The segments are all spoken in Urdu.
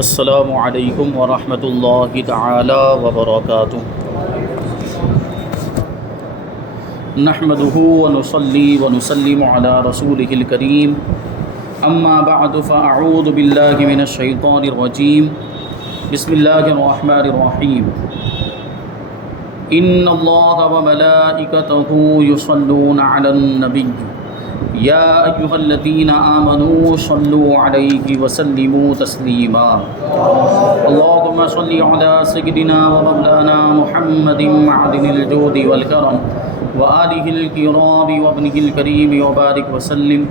السلام علیکم ورحمۃ اللہ تعالی وبرکاتہ۔ نحمده ونصلي ونسلم على رسوله الكريم، اما بعد فاعوذ باللہ من الشیطان الرجیم، بسم اللہ الرحمن الرحیم۔ ان اللہ وملائکته یصلون علی النبی یا ایہا الذین آمنوا صلوا علیہ وسلموا تسلیما۔ اللہم صل علی سیدنا ومولانا محمد معدن الجود والکرم وآلہ الکرام وابنہ الکریم وبارک وسلم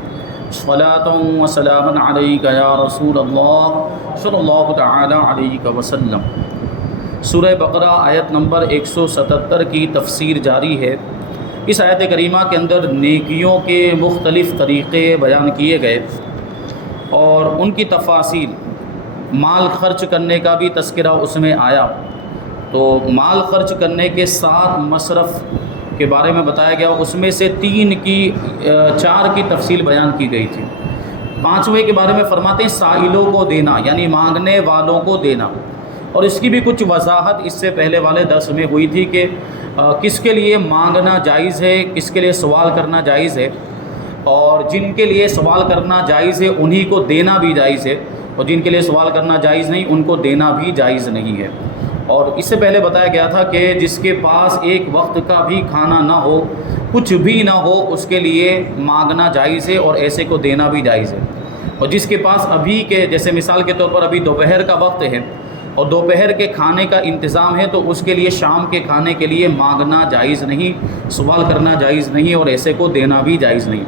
صلاۃ وسلام علیک یا رسول اللہ صلی اللہ تعالی علیہ وسلم۔ سورہ بقرہ آیت نمبر 177 کی تفسیر جاری ہے۔ اس آیت کریمہ کے اندر نیکیوں کے مختلف طریقے بیان کیے گئے اور ان کی تفاصیل، مال خرچ کرنے کا بھی تذکرہ اس میں آیا۔ تو مال خرچ کرنے کے 7 مصرف کے بارے میں بتایا گیا، اس میں سے 4 کی تفصیل بیان کی گئی تھی۔ 5ویں کے بارے میں فرماتے ہیں سائلوں کو دینا، یعنی مانگنے والوں کو دینا، اور اس کی بھی کچھ وضاحت اس سے پہلے والے درس میں ہوئی تھی کہ کس کے لیے مانگنا جائز ہے، کس کے لیے سوال کرنا جائز ہے، اور جن کے لیے سوال کرنا جائز ہے انہی کو دینا بھی جائز ہے، اور جن کے لیے سوال کرنا جائز نہیں ان کو دینا بھی جائز نہیں ہے۔ اور اس سے پہلے بتایا گیا تھا کہ جس کے پاس ایک وقت کا بھی کھانا نہ ہو، کچھ بھی نہ ہو، اس کے لیے مانگنا جائز ہے اور ایسے کو دینا بھی جائز ہے۔ اور جس کے پاس ابھی کے، جیسے مثال کے طور پر ابھی دوپہر کا وقت ہے اور دوپہر کے کھانے کا انتظام ہے، تو اس کے لیے شام کے کھانے کے لیے مانگنا جائز نہیں، سوال کرنا جائز نہیں، اور ایسے کو دینا بھی جائز نہیں۔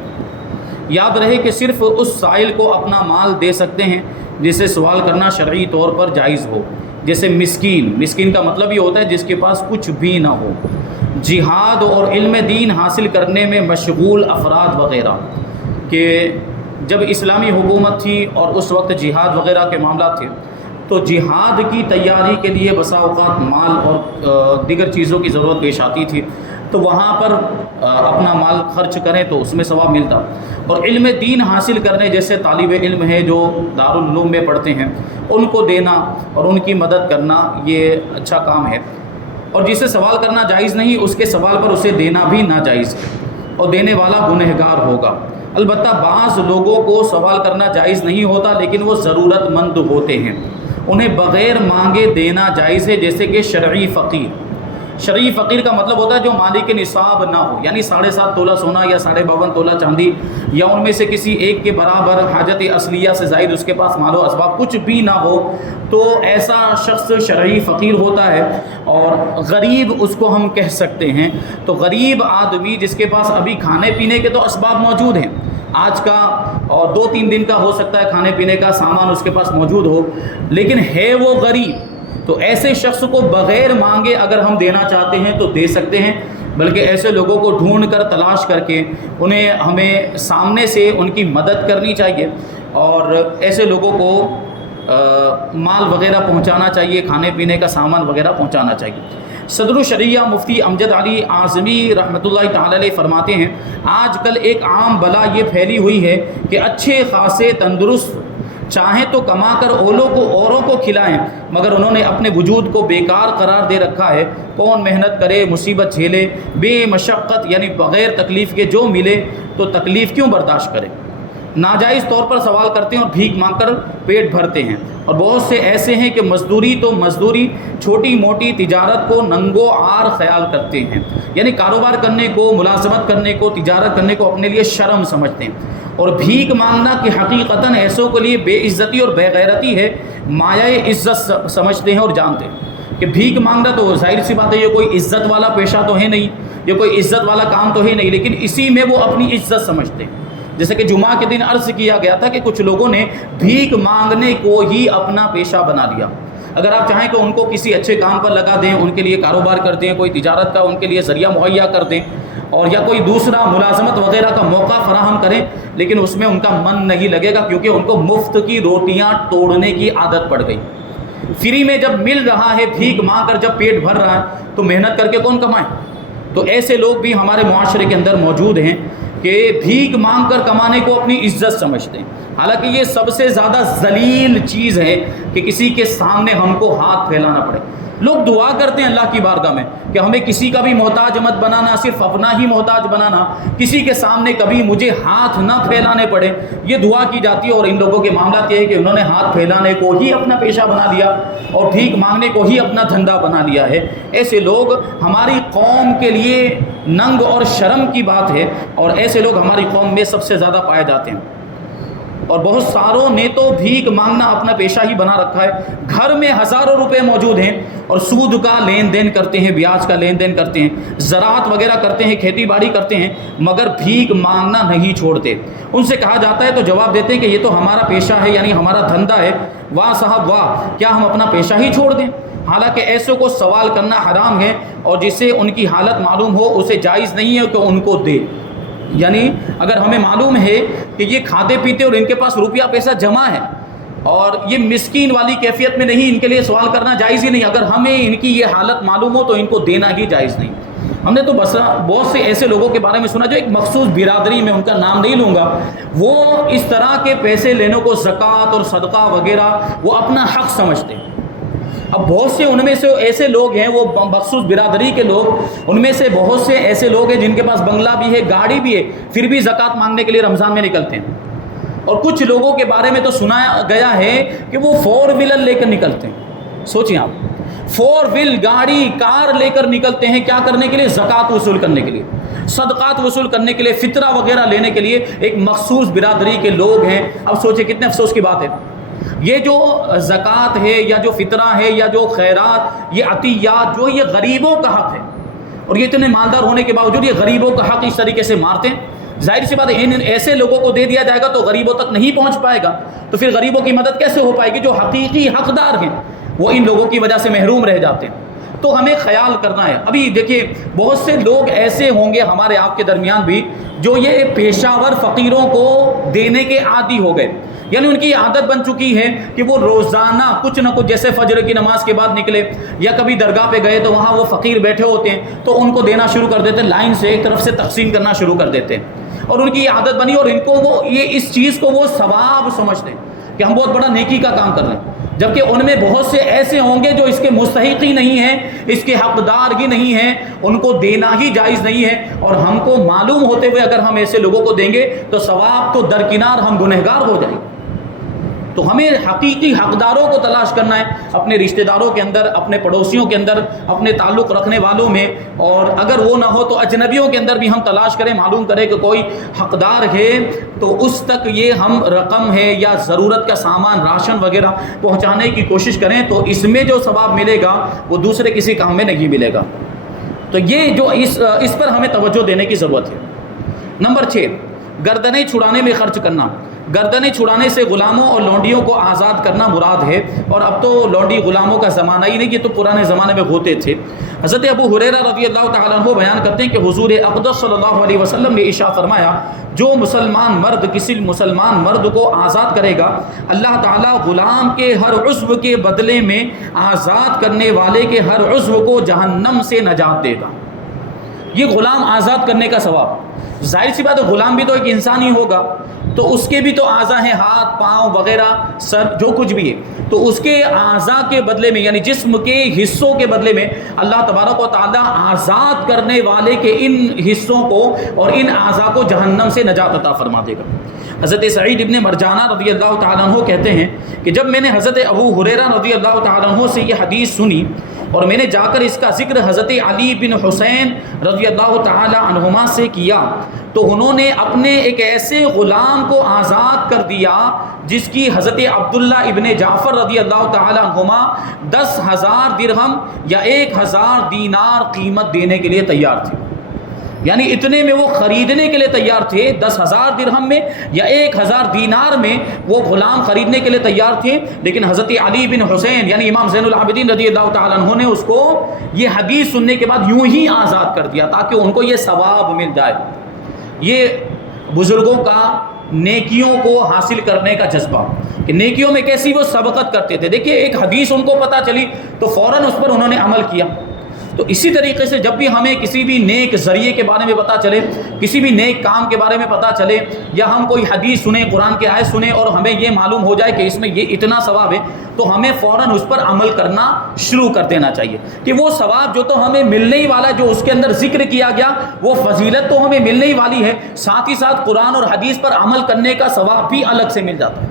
یاد رہے کہ صرف اس سائل کو اپنا مال دے سکتے ہیں جسے سوال کرنا شرعی طور پر جائز ہو، جیسے مسکین کا مطلب یہ ہوتا ہے جس کے پاس کچھ بھی نہ ہو، جہاد اور علم دین حاصل کرنے میں مشغول افراد وغیرہ، کہ جب اسلامی حکومت تھی اور اس وقت جہاد وغیرہ کے معاملات تھے، تو جہاد کی تیاری کے لیے بسا اوقات مال اور دیگر چیزوں کی ضرورت پیش آتی تھی، تو وہاں پر اپنا مال خرچ کریں تو اس میں ثواب ملتا۔ اور علم دین حاصل کرنے، جیسے طالب علم ہے جو دارالعلوم میں پڑھتے ہیں، ان کو دینا اور ان کی مدد کرنا یہ اچھا کام ہے۔ اور جسے سوال کرنا جائز نہیں، اس کے سوال پر اسے دینا بھی ناجائز ہے، اور دینے والا گنہگار ہوگا۔ البتہ بعض لوگوں کو سوال کرنا جائز نہیں ہوتا، لیکن وہ ضرورت مند ہوتے ہیں، انہیں بغیر مانگے دینا جائز ہے، جیسے کہ شرعی فقیر کا مطلب ہوتا ہے جو مالک نصاب نہ ہو، یعنی 7.5 تولہ سونا یا 52.5 تولہ چاندی، یا ان میں سے کسی ایک کے برابر حاجت اصلیہ سے زائد اس کے پاس مال و اسباب کچھ بھی نہ ہو، تو ایسا شخص شرعی فقیر ہوتا ہے۔ اور غریب اس کو ہم کہہ سکتے ہیں۔ تو غریب آدمی جس کے پاس ابھی کھانے پینے کے تو اسباب موجود ہیں، آج کا اور 2-3 دن کا ہو سکتا ہے کھانے پینے کا سامان اس کے پاس موجود ہو، لیکن ہے وہ غریب، تو ایسے شخص کو بغیر مانگے اگر ہم دینا چاہتے ہیں تو دے سکتے ہیں، بلکہ ایسے لوگوں کو ڈھونڈ کر تلاش کر کے ہمیں سامنے سے ان کی مدد کرنی چاہیے، اور ایسے لوگوں کو مال وغیرہ پہنچانا چاہیے، کھانے پینے کا سامان وغیرہ پہنچانا چاہیے۔ صدر الشریعہ مفتی امجد علی اعظمی رحمۃ اللہ تعالی علیہ فرماتے ہیں، آج کل ایک عام بلا یہ پھیلی ہوئی ہے کہ اچھے خاصے تندرست چاہیں تو کما کر اوروں کو کھلائیں، مگر انہوں نے اپنے وجود کو بیکار قرار دے رکھا ہے۔ کون محنت کرے، مصیبت جھیلے، بے مشقت یعنی بغیر تکلیف کے جو ملے تو تکلیف کیوں برداشت کرے۔ ناجائز طور پر سوال کرتے ہیں اور بھیک مانگ کر پیٹ بھرتے ہیں، اور بہت سے ایسے ہیں کہ مزدوری چھوٹی موٹی تجارت کو ننگو عار خیال کرتے ہیں، یعنی کاروبار کرنے کو، ملازمت کرنے کو، تجارت کرنے کو اپنے لیے شرم سمجھتے ہیں، اور بھیک مانگنا کہ حقیقتاً ایسوں کے لیے بے عزتی اور بے غیرتی ہے، مایہ عزت سمجھتے ہیں اور جانتے ہیں کہ بھیک مانگنا تو ظاہر سی بات ہے یہ کوئی عزت والا پیشہ تو ہے نہیں، یہ کوئی عزت والا کام تو ہے نہیں، لیکن اسی میں وہ اپنی عزت سمجھتے ہیں۔ جیسے کہ جمعہ کے دن عرض کیا گیا تھا کہ کچھ لوگوں نے بھیک مانگنے کو ہی اپنا پیشہ بنا لیا۔ اگر آپ چاہیں کہ ان کو کسی اچھے کام پر لگا دیں، ان کے لیے کاروبار کر دیں، کوئی تجارت کا ان کے لیے ذریعہ مہیا کر دیں، اور یا کوئی دوسرا ملازمت وغیرہ کا موقع فراہم کریں، لیکن اس میں ان کا من نہیں لگے گا، کیونکہ ان کو مفت کی روٹیاں توڑنے کی عادت پڑ گئی۔ فری میں جب مل رہا ہے، بھیک مانگ کر جب پیٹ بھر رہا ہے، تو محنت کر کے کون کمائے؟ تو ایسے لوگ بھی ہمارے معاشرے کے اندر موجود ہیں کہ بھیک مانگ کر کمانے کو اپنی عزت سمجھتے ہیں، حالانکہ یہ سب سے زیادہ ذلیل چیز ہے کہ کسی کے سامنے ہم کو ہاتھ پھیلانا پڑے۔ لوگ دعا کرتے ہیں اللہ کی بارگاہ میں کہ ہمیں کسی کا بھی محتاج مت بنانا، صرف اپنا ہی محتاج بنانا، کسی کے سامنے کبھی مجھے ہاتھ نہ پھیلانے پڑے، یہ دعا کی جاتی ہے۔ اور ان لوگوں کے معاملات یہ ہے کہ انہوں نے ہاتھ پھیلانے کو ہی اپنا پیشہ بنا لیا اور بھیک مانگنے کو ہی اپنا دھندا بنا لیا ہے۔ ایسے لوگ ہماری قوم کے لیے ننگ اور شرم کی بات ہے، اور ایسے لوگ ہماری قوم میں سب سے زیادہ پائے جاتے ہیں۔ اور بہت ساروں نے تو بھیک مانگنا اپنا پیشہ ہی بنا رکھا ہے۔ گھر میں ہزاروں روپے موجود ہیں اور سود کا لین دین کرتے ہیں، بیاج کا لین دین کرتے ہیں، زراعت وغیرہ کرتے ہیں، کھیتی باڑی کرتے ہیں، مگر بھیک مانگنا نہیں چھوڑتے۔ ان سے کہا جاتا ہے تو جواب دیتے ہیں کہ یہ تو ہمارا پیشہ ہے، یعنی ہمارا دھندا ہے۔ واہ صاحب واہ، کیا ہم اپنا پیشہ ہی چھوڑ دیں؟ حالانکہ ایسوں کو سوال کرنا حرام ہے، اور جسے ان کی حالت معلوم ہو اسے جائز نہیں ہے کہ ان کو دے۔ یعنی اگر ہمیں معلوم ہے کہ یہ کھاتے پیتے اور ان کے پاس روپیہ پیسہ جمع ہے اور یہ مسکین والی کیفیت میں نہیں، ان کے لیے سوال کرنا جائز ہی نہیں، اگر ہمیں ان کی یہ حالت معلوم ہو تو ان کو دینا ہی جائز نہیں۔ ہم نے تو بس بہت سے ایسے لوگوں کے بارے میں سنا جو ایک مخصوص برادری میں، ان کا نام نہیں لوں گا، وہ اس طرح کے پیسے لینے کو زکوٰۃ اور صدقہ وغیرہ وہ اپنا حق سمجھتے ہیں۔ اب بہت سے ان میں سے ایسے لوگ ہیں، وہ مخصوص برادری کے لوگ، ان میں سے بہت سے ایسے لوگ ہیں جن کے پاس بنگلہ بھی ہے، گاڑی بھی ہے، پھر بھی زکوٰۃ مانگنے کے لیے رمضان میں نکلتے ہیں۔ اور کچھ لوگوں کے بارے میں تو سنا گیا ہے کہ وہ 4 ویلر لے کر نکلتے ہیں۔ سوچیں آپ، 4 ویل گاڑی کار لے کر نکلتے ہیں، کیا کرنے کے لیے؟ زکوٰۃ وصول کرنے کے لیے، صدقات وصول کرنے کے لیے، فطرہ وغیرہ لینے کے لیے۔ ایک مخصوص برادری کے لوگ ہیں۔ اب سوچیں کتنے افسوس کی بات ہے، یہ جو زکوٰۃ ہے یا جو فطرہ ہے یا جو خیرات، یہ عطیات جو یہ غریبوں کا حق ہے، اور یہ اتنے مالدار ہونے کے باوجود یہ غریبوں کا حق اس طریقے سے مارتے ہیں۔ ظاہر سی بات ہے ان ایسے لوگوں کو دے دیا جائے گا تو غریبوں تک نہیں پہنچ پائے گا، تو پھر غریبوں کی مدد کیسے ہو پائے گی؟ جو حقیقی حقدار ہیں وہ ان لوگوں کی وجہ سے محروم رہ جاتے ہیں۔ تو ہمیں خیال کرنا ہے۔ ابھی دیکھیے بہت سے لوگ ایسے ہوں گے ہمارے آپ کے درمیان بھی جو یہ پیشہ ور فقیروں کو دینے کے عادی ہو گئے، یعنی ان کی عادت بن چکی ہے کہ وہ روزانہ کچھ نہ کچھ، جیسے فجر کی نماز کے بعد نکلے یا کبھی درگاہ پہ گئے تو وہاں وہ فقیر بیٹھے ہوتے ہیں تو ان کو دینا شروع کر دیتے ہیں، لائن سے ایک طرف سے تقسیم کرنا شروع کر دیتے ہیں، اور ان کی عادت بنی، اور ان کو وہ یہ اس چیز کو وہ ثواب سمجھتے ہیں کہ ہم بہت بڑا نیکی کا کام کر رہے ہیں، جبکہ ان میں بہت سے ایسے ہوں گے جو اس کے مستحق ہی نہیں ہیں، اس کے حقدار ہی نہیں ہیں، ان کو دینا ہی جائز نہیں ہے۔ اور ہم کو معلوم ہوتے ہوئے اگر ہم ایسے لوگوں کو دیں گے تو ثواب تو درکنار، ہم گنہگار ہو جائیں گے۔ تو ہمیں حقیقی حقداروں کو تلاش کرنا ہے، اپنے رشتہ داروں کے اندر، اپنے پڑوسیوں کے اندر، اپنے تعلق رکھنے والوں میں، اور اگر وہ نہ ہو تو اجنبیوں کے اندر بھی ہم تلاش کریں، معلوم کریں کہ کوئی حقدار ہے تو اس تک یہ ہم رقم ہے یا ضرورت کا سامان، راشن وغیرہ پہنچانے کی کوشش کریں، تو اس میں جو ثواب ملے گا وہ دوسرے کسی کام میں نہیں ملے گا۔ تو یہ جو اس پر ہمیں توجہ دینے کی ضرورت ہے۔ نمبر 6، گردنیں چھڑانے میں خرچ کرنا۔ گردنیں چھڑانے سے غلاموں اور لونڈیوں کو آزاد کرنا مراد ہے، اور اب تو لونڈی غلاموں کا زمانہ ہی نہیں، یہ تو پرانے زمانے میں ہوتے تھے۔ حضرت ابو ہریرہ رضی اللہ تعالیٰ عنہ بیان کرتے ہیں کہ حضور اقدس صلی اللہ علیہ وسلم نے ارشاد فرمایا، جو مسلمان مرد کسی مسلمان مرد کو آزاد کرے گا، اللہ تعالیٰ غلام کے ہر عضو کے بدلے میں آزاد کرنے والے کے ہر عضو کو جہنم سے نجات دے گا۔ یہ غلام آزاد کرنے کا ثواب۔ ظاہر سی بات ہے غلام بھی تو ایک انسان ہی ہوگا، تو اس کے بھی تو اعضاء ہیں، ہاتھ پاؤں وغیرہ، سر، جو کچھ بھی ہے، تو اس کے اعضاء کے بدلے میں، یعنی جسم کے حصوں کے بدلے میں اللہ تبارک و تعالیٰ آزاد کرنے والے کے ان حصوں کو اور ان اعضاء کو جہنم سے نجات عطا فرما دے گا۔ حضرت سعید ابن مرجانہ رضی اللہ تعالیٰ عنہ کہتے ہیں کہ جب میں نے حضرت ابو ہریرہ رضی اللہ تعالیٰ عنہ سے یہ حدیث سنی اور میں نے جا کر اس کا ذکر حضرت علی بن حسین رضی اللہ تعالیٰ عنہما سے کیا تو انہوں نے اپنے ایک ایسے غلام کو آزاد کر دیا جس کی حضرت عبداللہ ابن جعفر رضی اللہ تعالیٰ عنہما 10,000 درہم یا 1,000 دینار قیمت دینے کے لیے تیار تھے۔ یعنی اتنے میں وہ خریدنے کے لیے تیار تھے، 10,000 درہم میں یا 1,000 دینار میں وہ غلام خریدنے کے لیے تیار تھے، لیکن حضرت علی بن حسین یعنی امام زین العابدین رضی اللہ تعالیٰ عنہ نے اس کو یہ حدیث سننے کے بعد یوں ہی آزاد کر دیا تاکہ ان کو یہ ثواب مل جائے۔ یہ بزرگوں کا نیکیوں کو حاصل کرنے کا جذبہ کہ نیکیوں میں کیسی وہ سبقت کرتے تھے۔ دیکھیے ایک حدیث ان کو پتہ چلی تو فوراً اس پر انہوں نے عمل کیا۔ تو اسی طریقے سے جب بھی ہمیں کسی بھی نیک ذریعے کے بارے میں پتہ چلے، کسی بھی نیک کام کے بارے میں پتہ چلے، یا ہم کوئی حدیث سنیں، قرآن کی آیت سنیں اور ہمیں یہ معلوم ہو جائے کہ اس میں یہ اتنا ثواب ہے، تو ہمیں فوراً اس پر عمل کرنا شروع کر دینا چاہیے کہ وہ ثواب جو تو ہمیں ملنے ہی والا، جو اس کے اندر ذکر کیا گیا، وہ فضیلت تو ہمیں ملنے ہی والی ہے، ساتھ ہی ساتھ قرآن اور حدیث پر عمل کرنے کا ثواب بھی الگ سے مل جاتا ہے۔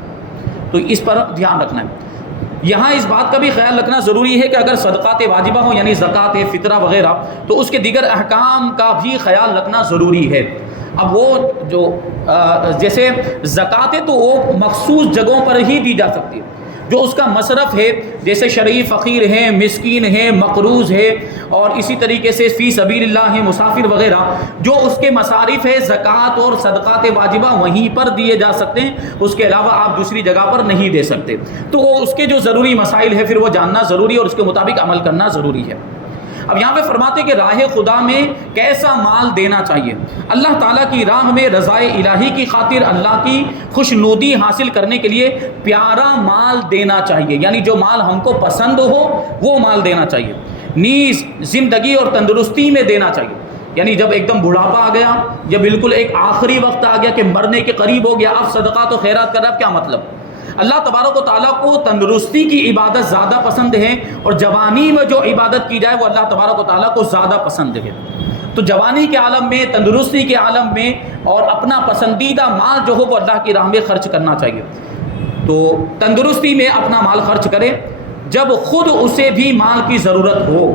تو اس پر دھیان رکھنا ہے۔ یہاں اس بات کا بھی خیال رکھنا ضروری ہے کہ اگر صدقات واجبہ ہوں یعنی زکوٰۃ، فطرہ وغیرہ، تو اس کے دیگر احکام کا بھی خیال رکھنا ضروری ہے۔ اب وہ جو جیسے زکوٰۃ ہے تو وہ مخصوص جگہوں پر ہی دی جا سکتی ہے، جو اس کا مصرف ہے، جیسے شرعی فقیر ہیں، مسکین ہیں، مقروض ہے، اور اسی طریقے سے فی سبیل اللہ ہے، مسافر وغیرہ، جو اس کے مصارف ہے زکوٰۃ اور صدقات واجبہ وہیں پر دیے جا سکتے ہیں، اس کے علاوہ آپ دوسری جگہ پر نہیں دے سکتے۔ تو وہ اس کے جو ضروری مسائل ہے پھر وہ جاننا ضروری ہے اور اس کے مطابق عمل کرنا ضروری ہے۔ اب یہاں پہ فرماتے ہیں کہ راہ خدا میں کیسا مال دینا چاہیے۔ اللہ تعالیٰ کی راہ میں رضائے الہی کی خاطر اللہ کی خوشنودی حاصل کرنے کے لیے پیارا مال دینا چاہیے، یعنی جو مال ہم کو پسند ہو وہ مال دینا چاہیے۔ نیز زندگی اور تندرستی میں دینا چاہیے، یعنی جب ایک دم بڑھاپا آ گیا یا بالکل ایک آخری وقت آ گیا کہ مرنے کے قریب ہو گیا، اب صدقات و خیرات کر رہا، اب کیا مطلب؟ اللہ تبارک و تعالیٰ کو تندرستی کی عبادت زیادہ پسند ہے، اور جوانی میں جو عبادت کی جائے وہ اللہ تبارک و تعالیٰ کو زیادہ پسند ہے۔ تو جوانی کے عالم میں، تندرستی کے عالم میں، اور اپنا پسندیدہ مال جو ہو وہ اللہ کی راہ میں خرچ کرنا چاہیے۔ تو تندرستی میں اپنا مال خرچ کرے جب خود اسے بھی مال کی ضرورت ہو،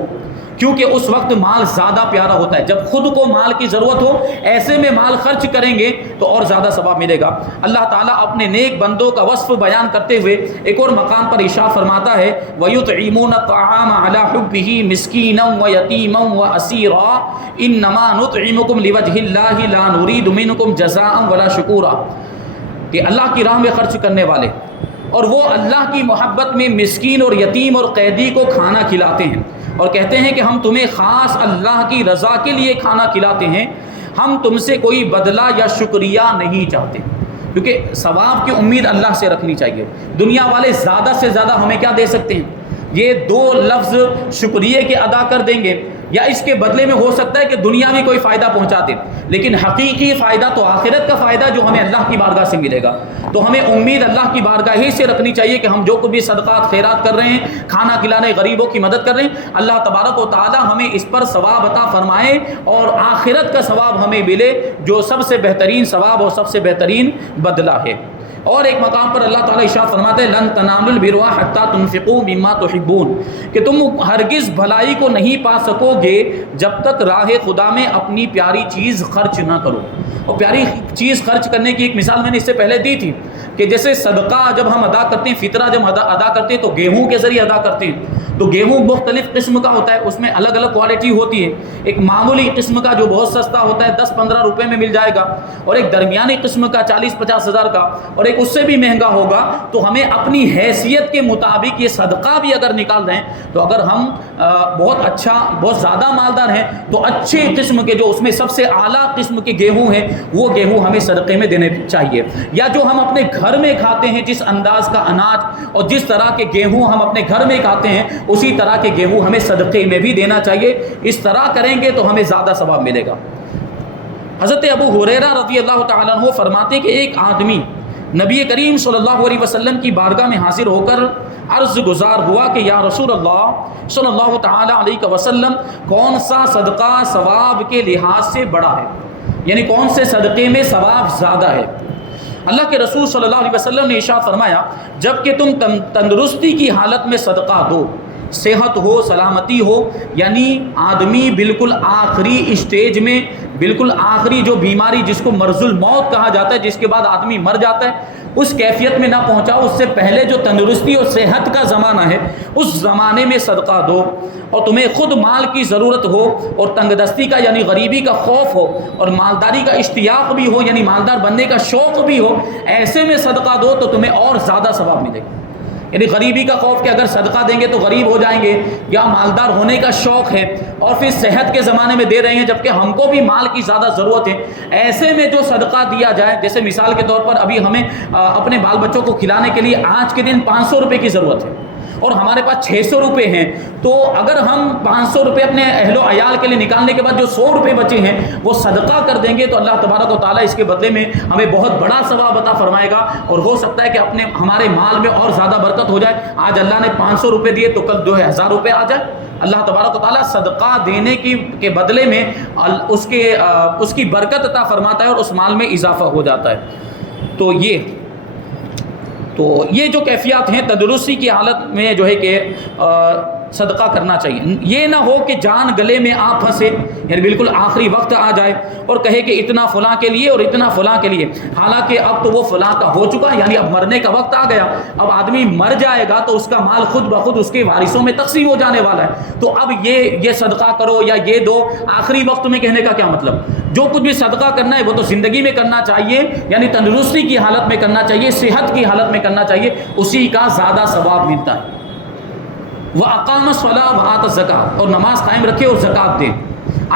کیونکہ اس وقت مال زیادہ پیارا ہوتا ہے۔ جب خود کو مال کی ضرورت ہو ایسے میں مال خرچ کریں گے تو اور زیادہ ثواب ملے گا۔ اللہ تعالیٰ اپنے نیک بندوں کا وصف بیان کرتے ہوئے ایک اور مقام پر ارشاد فرماتا ہے وَيُطْعِمُونَ الطَّعَامَ عَلَىٰ حُبِّهِ مِسْكِينًا وَيَتِيمًا وَأَسِيرًا إِنَّمَا نُطْعِمُكُمْ لِوَجْهِ اللَّهِ لَا نُرِيدُ مِنكُمْ جَزَاءً وَلَا شُكُورًا، کہ اللہ کی راہ میں خرچ کرنے والے اور وہ اللہ کی محبت میں مسکین اور یتیم اور قیدی کو کھانا کھلاتے ہیں اور کہتے ہیں کہ ہم تمہیں خاص اللہ کی رضا کے لیے کھانا کھلاتے ہیں، ہم تم سے کوئی بدلہ یا شکریہ نہیں چاہتے، کیونکہ ثواب کی امید اللہ سے رکھنی چاہیے۔ دنیا والے زیادہ سے زیادہ ہمیں کیا دے سکتے ہیں؟ یہ دو لفظ شکریہ کے ادا کر دیں گے، یا اس کے بدلے میں ہو سکتا ہے کہ دنیا میں کوئی فائدہ پہنچا دے، لیکن حقیقی فائدہ تو آخرت کا فائدہ جو ہمیں اللہ کی بارگاہ سے ملے گا۔ تو ہمیں امید اللہ کی بارگاہ ہی سے رکھنی چاہیے کہ ہم جو کچھ بھی صدقات خیرات کر رہے ہیں، کھانا کھلانے، غریبوں کی مدد کر رہے ہیں، اللہ تبارک و تعالی ہمیں اس پر ثواب عطا فرمائے اور آخرت کا ثواب ہمیں ملے، جو سب سے بہترین ثواب اور سب سے بہترین بدلہ ہے۔ اور ایک مقام پر اللہ تعالیٰ ارشاد فرماتے ہیں لن تنالوا البر حتى تنفقوا مما تحبون، کہ تم ہرگز بھلائی کو نہیں پا سکو گے جب تک راہ خدا میں اپنی پیاری چیز خرچ نہ کرو۔ اور پیاری چیز خرچ کرنے کی ایک مثال میں نے اس سے پہلے دی تھی کہ جیسے صدقہ جب ہم ادا کرتے ہیں، فطرہ جب ادا کرتے ہیں تو گیہوں کے ذریعے ادا کرتے ہیں، تو گیہوں مختلف قسم کا ہوتا ہے، اس میں الگ الگ کوالٹی ہوتی ہے۔ ایک معمولی قسم کا جو بہت سستا ہوتا ہے 10-15 روپے میں مل جائے گا، اور ایک درمیانی قسم کا 40-50 ہزار کا، اور ایک اس سے بھی مہنگا ہوگا۔ تو ہمیں اپنی حیثیت کے مطابق یہ صدقہ بھی اگر نکال دیں تو اگر ہم بہت اچھا بہت زیادہ مالدار ہیں تو اچھے قسم کے جو اس میں سب سے اعلیٰ قسم کے گیہوں ہیں وہ گیہوں ہمیں صدقے میں دینے چاہیے، یا جو ہم اپنے گھر میں کھاتے ہیں جس انداز کا اناج اور جس طرح کے گیہوں ہم اپنے گھر میں کھاتے ہیں اسی طرح کے گیہوں ہمیں صدقے میں بھی دینا چاہیے۔ اس طرح کریں گے تو ہمیں زیادہ ثواب ملے گا۔ حضرت ابو ہریرہ رضی اللہ تعالیٰ عنہ فرماتے ہیں کہ ایک آدمی نبی کریم صلی اللہ علیہ وسلم کی بارگاہ میں حاضر ہو کر عرض گزار ہوا کہ یا رسول اللہ صلی اللہ تعالیٰ علیہ وسلم، کون سا صدقہ ثواب کے لحاظ سے بڑا ہے، یعنی کون سے صدقے میں ثواب زیادہ ہے؟ اللہ کے رسول صلی اللہ علیہ وسلم نے ارشاد فرمایا جب کہ تم تندرستی کی حالت میں صدقہ دو، صحت ہو، سلامتی ہو، یعنی آدمی بالکل آخری اسٹیج میں، بالکل آخری جو بیماری جس کو مرض الموت کہا جاتا ہے، جس کے بعد آدمی مر جاتا ہے، اس کیفیت میں نہ پہنچا، اس سے پہلے جو تندرستی اور صحت کا زمانہ ہے اس زمانے میں صدقہ دو، اور تمہیں خود مال کی ضرورت ہو اور تنگ دستی کا یعنی غریبی کا خوف ہو اور مالداری کا اشتیاق بھی ہو یعنی مالدار بننے کا شوق بھی ہو، ایسے میں صدقہ دو تو تمہیں اور زیادہ ثواب ملے گا۔ یعنی غریبی کا خوف کہ اگر صدقہ دیں گے تو غریب ہو جائیں گے، یا مالدار ہونے کا شوق ہے اور پھر صحت کے زمانے میں دے رہے ہیں جبکہ ہم کو بھی مال کی زیادہ ضرورت ہے، ایسے میں جو صدقہ دیا جائے، جیسے مثال کے طور پر ابھی ہمیں اپنے بال بچوں کو کھلانے کے لیے آج کے دن 500 روپے کی ضرورت ہے، اور ہمارے پاس 600 روپے ہیں، تو اگر ہم 500 روپے اپنے اہل و عیال کے لیے نکالنے کے بعد جو 100 روپے بچے ہیں وہ صدقہ کر دیں گے تو اللہ تبارک و تعالیٰ اس کے بدلے میں ہمیں بہت بڑا ثواب عطا فرمائے گا، اور ہو سکتا ہے کہ ہمارے مال میں اور زیادہ برکت ہو جائے۔ آج اللہ نے 500 روپے دیے تو کل 2000 روپے آ جائے۔ اللہ تبارک و تعالیٰ صدقہ دینے کے بدلے میں اس کی برکت عطا فرماتا ہے اور اس مال میں اضافہ ہو جاتا ہے۔ تو یہ جو کیفیات ہیں، تندرستی کی حالت میں جو ہے کہ صدقہ کرنا چاہیے۔ یہ نہ ہو کہ جان گلے میں آ پھنسے، یعنی بالکل آخری وقت آ جائے اور کہے کہ اتنا فلاں کے لیے اور اتنا فلاں کے لیے، حالانکہ اب تو وہ فلاں کا ہو چکا، یعنی اب مرنے کا وقت آ گیا، اب آدمی مر جائے گا تو اس کا مال خود بخود اس کے وارثوں میں تقسیم ہو جانے والا ہے۔ تو اب یہ صدقہ کرو یا یہ دو، آخری وقت میں کہنے کا کیا مطلب؟ جو کچھ بھی صدقہ کرنا ہے وہ تو زندگی میں کرنا چاہیے، یعنی تندرستی کی حالت میں کرنا چاہیے، صحت کی حالت میں کرنا چاہیے، اسی کا زیادہ ثواب ملتا ہے۔ وَأَقَامَ الصَّلَاةَ وَآتَى الزَّكَاةَ، اور نماز قائم رکھے اور زکوٰۃ دے۔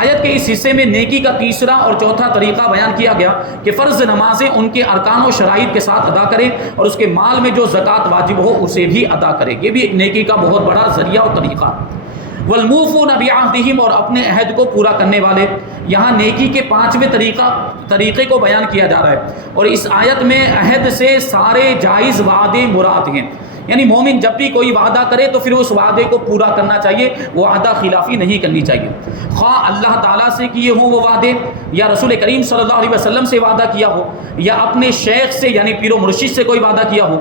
آیت کے اس حصے میں نیکی کا تیسرا اور چوتھا طریقہ بیان کیا گیا کہ فرض نمازیں ان کے ارکان و شرائط کے ساتھ ادا کرے اور اس کے مال میں جو زکوٰۃ واجب ہو اسے بھی ادا کرے۔ یہ بھی ایک نیکی کا بہت بڑا ذریعہ اور طریقہ۔ وَالْمُوفُونَ بِعَهْدِهِمْ، اور اپنے عہد کو پورا کرنے والے۔ یہاں نیکی کے 5ویں طریقے کو بیان کیا جا رہا ہے، اور اس آیت میں عہد سے سارے جائز وعدے مراد ہیں، یعنی مومن جب بھی کوئی وعدہ کرے تو پھر اس وعدے کو پورا کرنا چاہیے، وعدہ خلافی نہیں کرنی چاہیے۔ خواہ اللہ تعالیٰ سے کیے ہوں وہ وعدے، یا رسول کریم صلی اللہ علیہ وسلم سے وعدہ کیا ہو، یا اپنے شیخ سے یعنی پیر و مرشد سے کوئی وعدہ کیا ہو،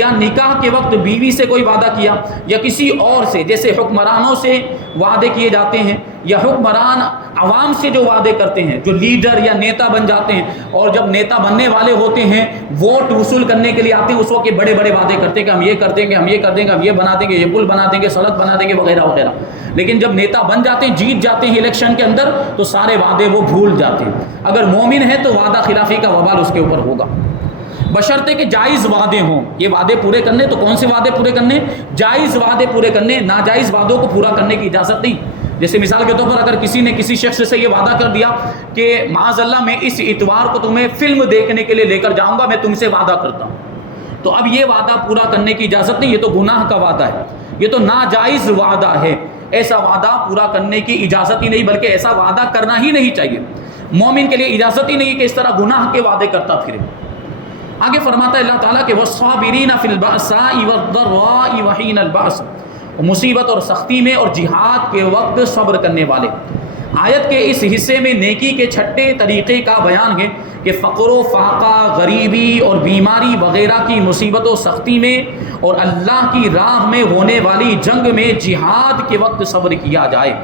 یا نکاح کے وقت بیوی سے کوئی وعدہ کیا، یا کسی اور سے، جیسے حکمرانوں سے وعدے کیے جاتے ہیں، یا حکمران عوام سے جو وعدے کرتے ہیں، جو لیڈر یا نیتا بن جاتے ہیں، اور جب نیتا بننے والے ہوتے ہیں ووٹ وصول کرنے کے لیے آتے ہیں، اس وقت بڑے بڑے وعدے کرتے ہیں کہ ہم یہ کر دیں گے، ہم یہ کر دیں گے، ہم یہ بنا دیں گے، یہ پل بنا دیں گے، سڑک بنا دیں گے، وغیرہ وغیرہ۔ لیکن جب نیتا بن جاتے ہیں، جیت جاتے ہیں الیکشن کے اندر، تو سارے وعدے وہ بھول جاتے ہیں۔ اگر مومن ہے تو وعدہ خلافی کا وبال اس کے اوپر ہوگا، بشرطے کہ جائز وعدے ہوں۔ یہ وعدے پورے کرنے، تو کون سے وعدے پورے کرنے؟ جائز وعدے پورے کرنے، ناجائز وعدوں کو پورا کرنے کی اجازت نہیں۔ جیسے مثال کے طور پر اگر کسی نے کسی شخص سے یہ وعدہ کر دیا کہ معاذ اللہ میں اس اتوار کو تمہیں فلم دیکھنے کے لیے لے کر جاؤں گا، میں تم سے وعدہ کرتا ہوں، تو اب یہ وعدہ پورا کرنے کی اجازت نہیں، یہ تو گناہ کا وعدہ ہے، یہ تو ناجائز وعدہ ہے، ایسا وعدہ پورا کرنے کی اجازت ہی نہیں، بلکہ ایسا وعدہ کرنا ہی نہیں چاہیے۔ مومن کے لیے اجازت ہی نہیں کہ اس طرح گناہ کے وعدے کرتا پھرے۔ آگے فرماتا ہے اللہ تعالیٰ کہ وَالصَّابِرِينَ فِي الْبَأْسَاءِ وَالضَّرَّاءِ وَحِينَ الْبَأْسِ، مصیبت اور سختی میں اور جہاد کے وقت صبر کرنے والے۔ آیت کے اس حصے میں نیکی کے 6 طریقے کا بیان ہے کہ فقر و فاقہ، غریبی اور بیماری وغیرہ کی مصیبت و سختی میں اور اللہ کی راہ میں ہونے والی جنگ میں جہاد کے وقت صبر کیا جائے،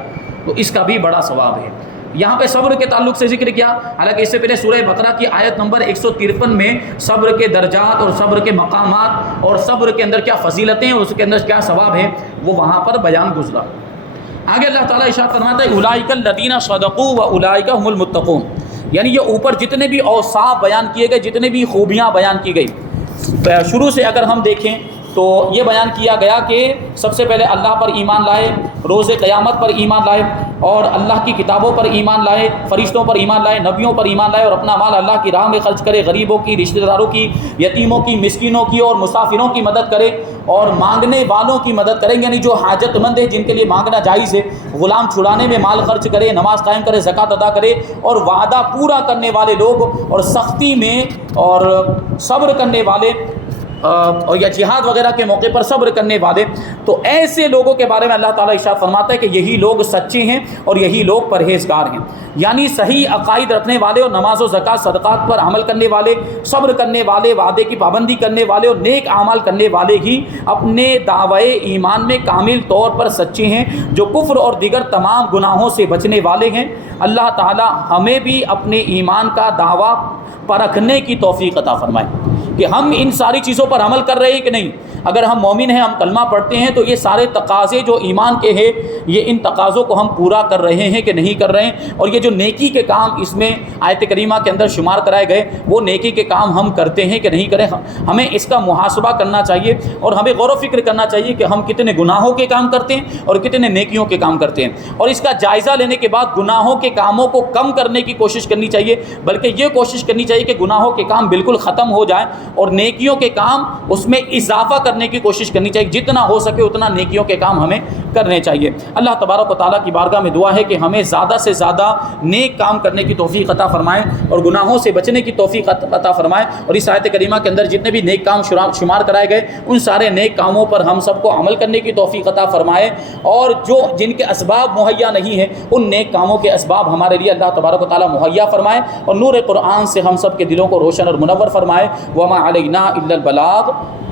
تو اس کا بھی بڑا ثواب ہے۔ یہاں پہ صبر کے تعلق سے ذکر کیا، حالانکہ اس سے پہلے سورہ بقرہ کی آیت نمبر 153 میں صبر کے درجات اور صبر کے مقامات اور صبر کے اندر کیا فضیلتیں اور اس کے اندر کیا ثواب ہے وہ وہاں پر بیان گزرا۔ آگے اللہ تعالیٰ ارشاد فرماتا ہے اولئک الذین صدقوا واولئک هم المتقون، یعنی یہ اوپر جتنے بھی اوصاف بیان کیے گئے، جتنے بھی خوبیاں بیان کی گئی، شروع سے اگر ہم دیکھیں تو یہ بیان کیا گیا کہ سب سے پہلے اللہ پر ایمان لائے، روز قیامت پر ایمان لائے، اور اللہ کی کتابوں پر ایمان لائے، فرشتوں پر ایمان لائے، نبیوں پر ایمان لائے، اور اپنا مال اللہ کی راہ میں خرچ کرے، غریبوں کی، رشتہ داروں کی، یتیموں کی، مسکینوں کی اور مسافروں کی مدد کرے، اور مانگنے والوں کی مدد کرے، یعنی جو حاجت مند ہے جن کے لیے مانگنا جائز ہے، غلام چھڑانے میں مال خرچ کرے، نماز قائم کرے، زکوٰۃ ادا کرے، اور وعدہ پورا کرنے والے لوگ، اور سختی میں اور صبر کرنے والے، اور یا جہاد وغیرہ کے موقع پر صبر کرنے والے، تو ایسے لوگوں کے بارے میں اللہ تعالیٰ ارشاد فرماتا ہے کہ یہی لوگ سچے ہیں اور یہی لوگ پرہیزگار ہیں، یعنی صحیح عقائد رکھنے والے اور نماز و زکوٰۃ صدقات پر عمل کرنے والے، صبر کرنے والے، وعدے کی پابندی کرنے والے اور نیک اعمال کرنے والے ہی اپنے دعوے ایمان میں کامل طور پر سچے ہیں، جو کفر اور دیگر تمام گناہوں سے بچنے والے ہیں۔ اللہ تعالیٰ ہمیں بھی اپنے ایمان کا دعویٰ پرکھنے کی توفیق عطا فرمائے کہ ہم ان ساری چیزوں پر عمل کر رہے ہیں کہ نہیں۔ اگر ہم مومن ہیں، ہم کلمہ پڑھتے ہیں، تو یہ سارے تقاضے جو ایمان کے ہیں یہ ان تقاضوں کو ہم پورا کر رہے ہیں کہ نہیں کر رہے ہیں، اور یہ جو نیکی کے کام اس میں آیت کریمہ کے اندر شمار کرائے گئے وہ نیکی کے کام ہم کرتے ہیں کہ نہیں کریں۔ ہمیں اس کا محاسبہ کرنا چاہیے اور ہمیں غور و فکر کرنا چاہیے کہ ہم کتنے گناہوں کے کام کرتے ہیں اور کتنے نیکیوں کے کام کرتے ہیں، اور اس کا جائزہ لینے کے بعد گناہوں کے کاموں کو کم کرنے کی کوشش کرنی چاہیے، بلکہ یہ کوشش کرنی چاہیے کہ گناہوں کے کام بالکل ختم ہو جائیں اور نیکیوں کے کام اس میں اضافہ کرنے کی کوشش کرنی چاہیے، جتنا ہو سکے اتنا نیکیوں کے کام ہمیں کرنے چاہیے۔ اللہ تبارک و تعالیٰ کی بارگاہ میں دعا ہے کہ ہمیں زیادہ سے زیادہ نیک کام کرنے کی توفیق عطا فرمائے اور گناہوں سے بچنے کی توفیق عطا فرمائے، اور اس آیت کریمہ کے اندر جتنے بھی نیک کام شمار کرائے گئے ان سارے نیک کاموں پر ہم سب کو عمل کرنے کی توفیق عطا فرمائے، اور جن کے اسباب مہیا نہیں ہیں ان نیک کاموں کے اسباب ہمارے لیے اللہ تبارک و تعالیٰ مہیا فرمائے، اور نور قرآن سے ہم سب کے دلوں کو روشن اور منور فرمائے۔ وما علینا الا البلاغ۔